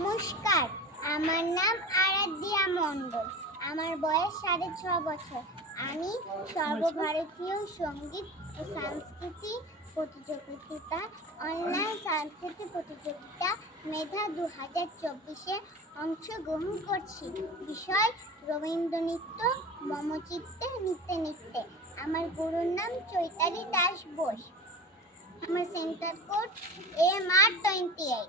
নমস্কার, আমার নাম আরাধ্যা মণ্ডল। আমার বয়স 6.5 বছর। আমি সর্বভারতীয় সঙ্গীত ও সাংস্কৃতিক প্রতিযোগিতা অনলাইন সাংস্কৃতিক প্রতিযোগিতা মেধা 2024-এ অংশগ্রহণ করছি। বিষয় রবীন্দ্রনৃত্য, মম চিত্তে নিত্যে নিত্যে। আমার গুরুর নাম চৈতালি দাস বোস। আমার সেন্টার কোড AMR28।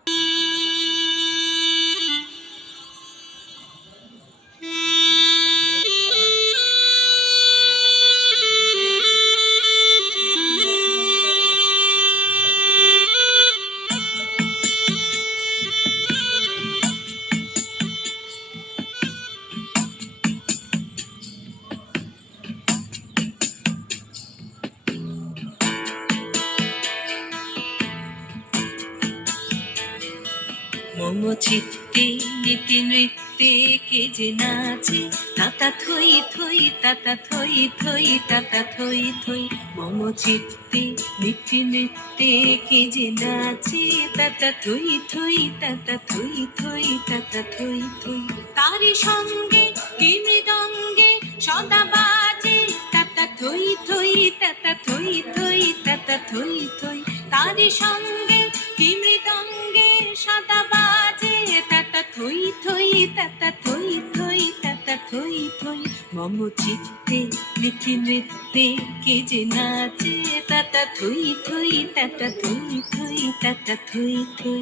মম চিত্তে নীতি নৃত্যে কে যে নাচে, তাতা থই থই তাতা থই থই তাতা থই থই। মম চিত্তে নীতি নৃত্যে কে যে নাচে, তাতা থই থই তাতা থই থই তাতা থই থই। তারি সঙ্গে কি মৃদঙ্গে সদা বাজে, তাতা থই থই তাতা থই থই তাতা থই থই। তারি সঙ্গে কি মৃদঙ্গে সদা বাজে, তাতা থই থই তাতা থই থই তাতা থই থই। মম চিত্তে নীতি নৃত্যে কে যে নাচে, তাতা থই থই তাতা থই থই তাতা থই থই।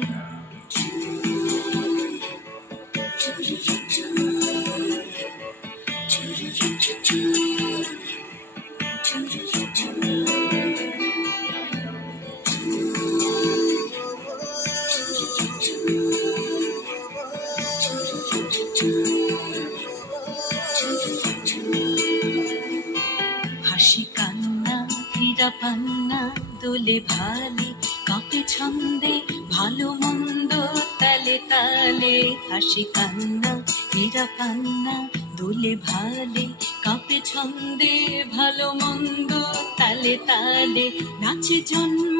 হাসি কান্না হীরা পান্না দোলে ভালে, কাঁপে ছন্দে ভালো মন্দ তালে তালে। হাসি কান্না হীরা পান্না দোলে ভালে, কাঁপে ছন্দে ভালো মন্দ তালে তালে। নাচে জন্ম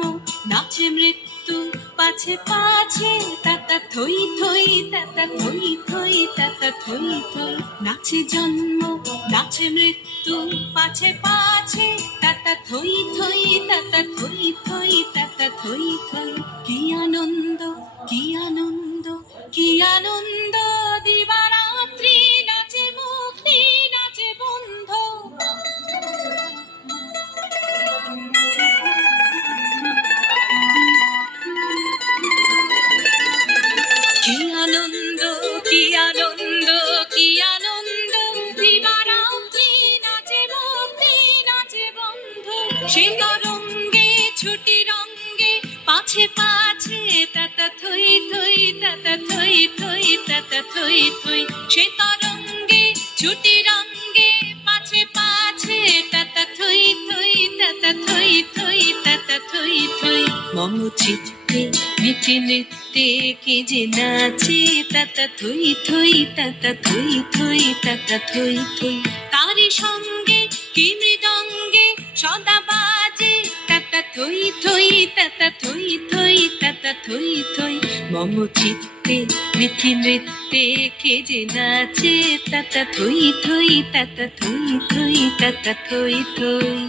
নাচে মৃত্যু পাছে পাছে, তাতা থই থই তাতা থই থই তাতা থই থই। নাচে জন্ম নাচে মৃত্যু পাছে পাছে, তাতা থই থই তাতা থই থই তাতা থই থই। কি আনন্দ কি আনন্দ কি আনন্দ, দিবারাত্রি নাচে মুক্তি নাচে বন্ধ। কি আনন্দ কি আনন্দ কি আনন্দ, দিবারাত্রি নাচে মুক্তি নাচে বন্ধ। সে তরঙ্গে ছুটি রঙ্গে পাছে পাছে, তাতা থই থই তাতা থই থই তাতা থই থই। সে তরঙ্গে ছুটি রঙ্গে পাছে পাছে, তাতা থই থই তাতা থই থই তাতা থই থই। মম চিত্তে নীতি নৃত্যে কে যে নাচে, তাতা থই থই তাতা থই থই তাতা থই থই। তারি সঙ্গে কি মৃদঙ্গে সদা বাজে, তাতা থই থই তাতা থই থই তাতা থই থই। মম চিত্তে নীতি নৃত্যে কে যে নাচে, তাতা থই থই তাতা থই থই তাতা থই থই।